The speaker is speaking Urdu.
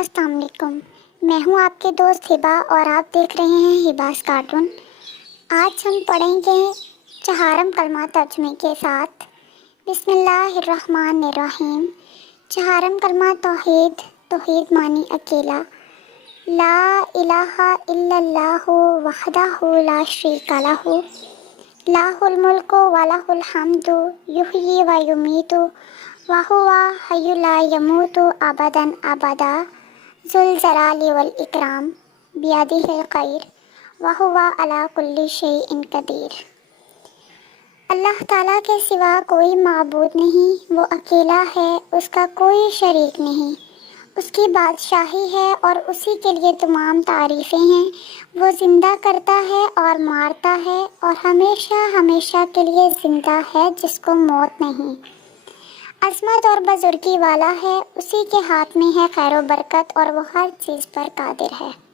السلام علیکم، میں ہوں آپ کے دوست ہبا اور آپ دیکھ رہے ہیں ہباز کارٹون۔ آج ہم پڑھیں گے چہارم کلمہ ترجمے کے ساتھ۔ بسم اللہ الرحمن الرحیم۔ چہارم کلمہ توحید۔ توحید معنی اکیلا، لا الہ الا اللہ وحدہ لا شریک لہ، لہ الملک و لہ الحمد یحیی و یمیت وہو حی لا یموت ابدا ابدا، ذو الجلال والاکرام، بیدہ الخیر وہو علی کل شیء قدیر۔ اللہ تعالیٰ کے سوا کوئی معبود نہیں، وہ اکیلا ہے، اس کا کوئی شریک نہیں، اس کی بادشاہی ہے اور اسی کے لیے تمام تعریفیں ہیں۔ وہ زندہ کرتا ہے اور مارتا ہے اور ہمیشہ ہمیشہ کے لیے زندہ ہے جس کو موت نہیں۔ عظمت اور بزرگی والا ہے، اسی کے ہاتھ میں ہے خیر و برکت اور وہ ہر چیز پر قادر ہے۔